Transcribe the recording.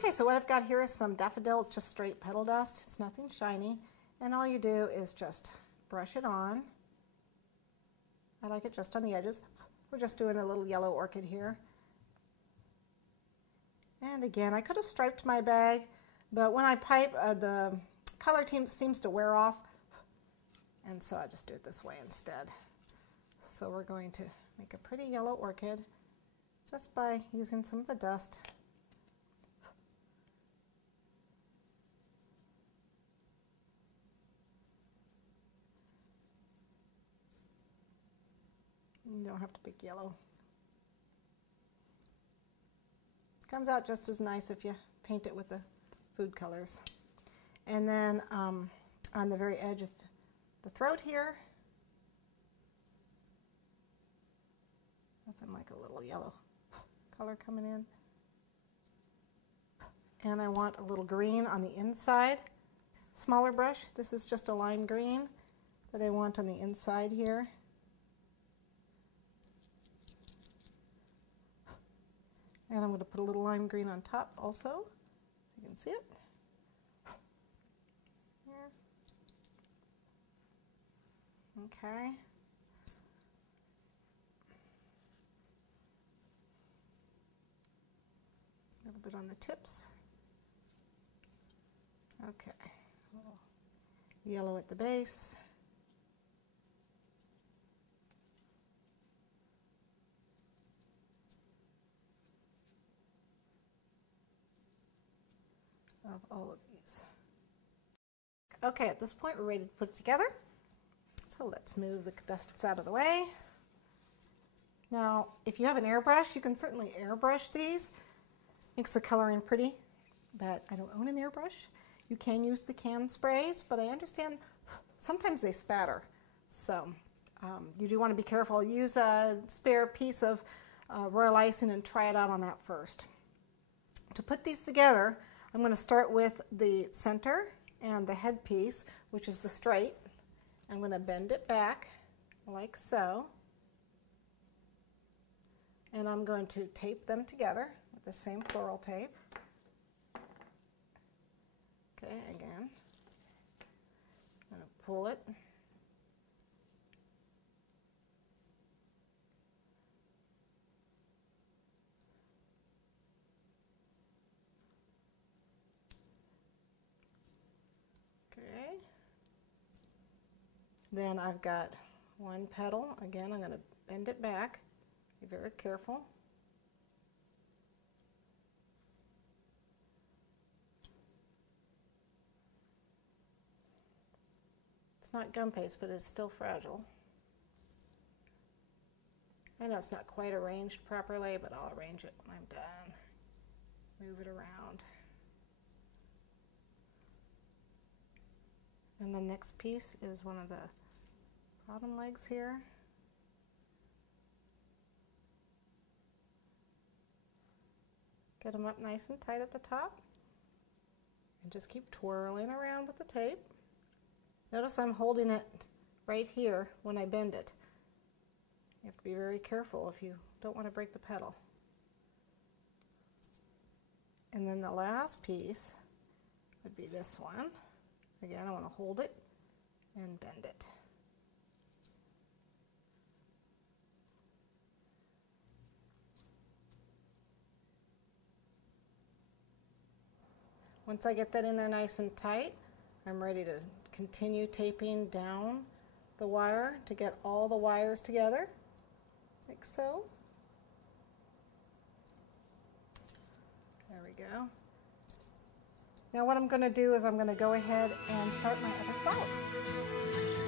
Okay, so what I've got here is some daffodils, just straight petal dust. It's nothing shiny. And all you do is just brush it on. I like it just on the edges. We're just doing a little yellow orchid here. And again, I could have striped my bag, but when I pipe, the color seems to wear off. And so I just do it this way instead. So we're going to make a pretty yellow orchid just by using some of the dust. You don't have to pick yellow. Comes out just as nice if you paint it with the food colors. And then on the very edge of the throat here, nothing like a little yellow color coming in. And I want a little green on the inside. Smaller brush, this is just a lime green that I want on the inside here. And I'm going to put a little lime green on top also, so you can see it. Here. Okay. A little bit on the tips. Okay. A little yellow at the base. Of all of these. Okay, at this point we're ready to put it together. So let's move the dusts out of the way. Now, if you have an airbrush, you can certainly airbrush these. Makes the coloring pretty, but I don't own an airbrush. You can use the can sprays, but I understand sometimes they spatter. So you do want to be careful. Use a spare piece of royal icing and try it out on that first. To put these together, I'm going to start with the center and the head piece, which is the straight. I'm going to bend it back like so. And I'm going to tape them together with the same floral tape. Okay, again. I'm going to pull it. Then I've got one petal. Again, I'm going to bend it back. Be very careful. It's not gum paste, but it's still fragile. I know it's not quite arranged properly, but I'll arrange it when I'm done. Move it around. And the next piece is one of the bottom legs here. Get them up nice and tight at the top. And just keep twirling around with the tape. Notice I'm holding it right here when I bend it. You have to be very careful if you don't want to break the petal. And then the last piece would be this one. Again, I want to hold it and bend it. Once I get that in there nice and tight, I'm ready to continue taping down the wire to get all the wires together, like so. There we go. Now what I'm going to do is I'm going to go ahead and start my other flowers.